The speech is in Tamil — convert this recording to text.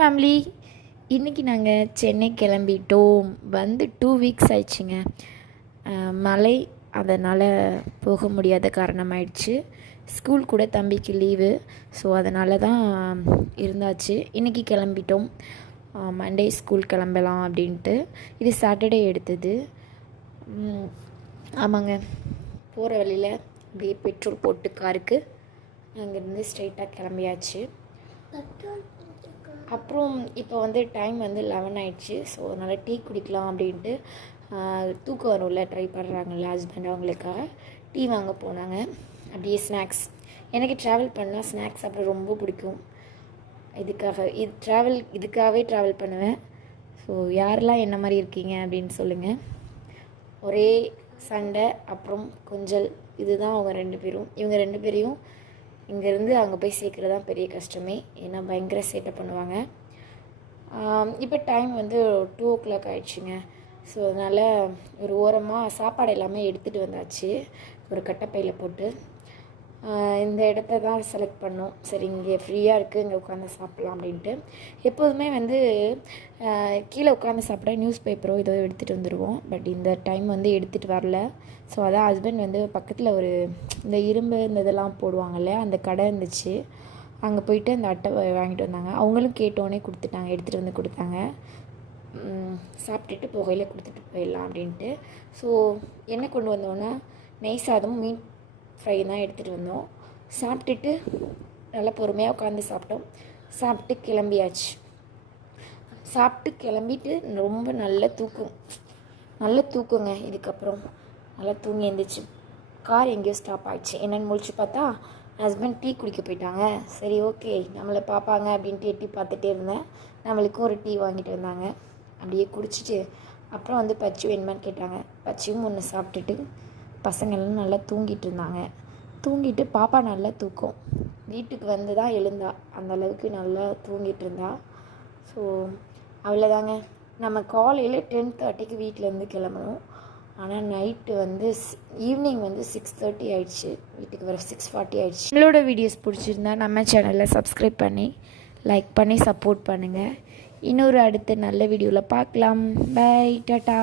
ஃபேமிலி இன்றைக்கி நாங்கள் சென்னை கிளம்பிட்டோம். வந்து 2 வீக்ஸ் ஆயிடுச்சுங்க. மழை, அதனால் போக முடியாத காரணமாயிடுச்சு. ஸ்கூல் கூட தம்பிக்கு லீவு, ஸோ அதனால தான் இருந்தாச்சு. இன்றைக்கி கிளம்பிட்டோம். மண்டே ஸ்கூல் கிளம்பலாம் அப்படின்ட்டு. இது சாட்டர்டே எடுத்தது. ஆமாங்க, போகிற வழியில் அப்படியே பெட்ரோல் போட்டு காருக்கு அங்கேருந்து ஸ்ட்ரைட்டாக கிளம்பியாச்சு. அப்புறம் இப்போ வந்து டைம் வந்து 11 ஆயிடுச்சு. ஸோ அதனால் டீ குடிக்கலாம் அப்படின்ட்டு தூக்கம் வரும்ல, ட்ரை பண்ணுறாங்கல்ல ஹஸ்பண்ட், அவங்களுக்காக டீ வாங்க போனாங்க. அப்படியே ஸ்நாக்ஸ், எனக்கு ட்ராவல் பண்ணால் ஸ்நாக்ஸ் சாப்பிட ரொம்ப பிடிக்கும். இதுக்காகவே ட்ராவல் பண்ணுவேன். ஸோ யாரெல்லாம் என்ன மாதிரி இருக்கீங்க அப்படின்னு சொல்லுங்கள். ஒரே சண்டை, அப்புறம் கொஞ்சல், இதுதான் இவங்க ரெண்டு பேரையும் இங்கேருந்து அங்கே போய் சேர்க்குறது தான் பெரிய கஷ்டமே. ஏன்னா பயங்கர சேட்டை பண்ணுவாங்க. இப்போ டைம் வந்து 2 o'clock ஆயிடுச்சுங்க. ஸோ அதனால் ஒரு ஓரமாக சாப்பாடு எல்லாமே எடுத்துகிட்டு வந்தாச்சு, ஒரு கட்டைப்பையில் போட்டு. இந்த இடத்த தான் செலக்ட் பண்ணோம். சரி, இங்கே ஃப்ரீயாக இருக்குது, இங்கே உட்காந்து சாப்பிட்லாம் அப்படின்ட்டு. எப்போதுமே வந்து கீழே உட்காந்து சாப்பிட நியூஸ் பேப்பரோ ஏதோ எடுத்துகிட்டு வந்துடுவோம். பட் இந்த டைம் வந்து எடுத்துகிட்டு வரல. ஸோ அதான் ஹஸ்பண்ட் வந்து பக்கத்தில் ஒரு இந்த இரும்பு இந்த இதெல்லாம் போடுவாங்கல்ல, அந்த கடை இருந்துச்சு. அங்கே போயிட்டு அந்த அட்டை வாங்கிட்டு வந்தாங்க. அவங்களும் கேட்டோன்னே கொடுத்துட்டாங்க, எடுத்துகிட்டு வந்து கொடுத்தாங்க. சாப்பிட்டுட்டு புகையில் கொடுத்துட்டு போயிடலாம் அப்படின்ட்டு. ஸோ என்ன கொண்டு வந்தோன்னா நெய் சாதமும் மீன் ஃப்ரை தான் எடுத்துகிட்டு வந்தோம். சாப்பிட்டுட்டு நல்லா பொறுமையாக உட்காந்து சாப்பிட்டோம். சாப்பிட்டு கிளம்பியாச்சு. சாப்பிட்டு கிளம்பிட்டு ரொம்ப நல்ல தூக்கங்க. இதுக்கப்புறம் நல்லா தூங்கி எழுந்திரிச்சு கார் எங்கேயோ ஸ்டாப் ஆகிடுச்சு. என்னென்னு முழிச்சு பார்த்தா ஹஸ்பண்ட் டீ குடிக்க போயிட்டாங்க. சரி, ஓகே, நம்மளை பார்ப்பாங்க அப்படின்ட்டு எட்டி பார்த்துட்டே இருந்தேன். நம்மளுக்கும் ஒரு டீ வாங்கிட்டு வந்தாங்க. அப்படியே குடிச்சிட்டு அப்புறம் வந்து பச்சி வேணுமான்னு கேட்டாங்க. பச்சியும் ஒன்று சாப்பிட்டுட்டு பசங்கள்லாம் நல்லா தூங்கிட்டு இருந்தாங்க. தூங்கிட்டு பாப்பா நல்லா தூக்கம். வீட்டுக்கு வந்து தான் எழுந்தா, அந்தளவுக்கு நல்லா தூங்கிட்டு இருந்தா. ஸோ அவ்வளோதாங்க. நம்ம காலையில் 10:30க்கு வீட்டிலேருந்து கிளம்பணும். ஆனால் நைட்டு வந்து ஈவினிங் வந்து 6:30 ஆயிடுச்சு. வீட்டுக்கு வர 6:40 ஆயிடுச்சு. நம்மளோட வீடியோஸ் பிடிச்சிருந்தா நம்ம சேனலை சப்ஸ்கிரைப் பண்ணி லைக் பண்ணி சப்போர்ட் பண்ணுங்கள். இன்னொரு அடுத்த நல்ல வீடியோவில் பார்க்கலாம். Bye, tata.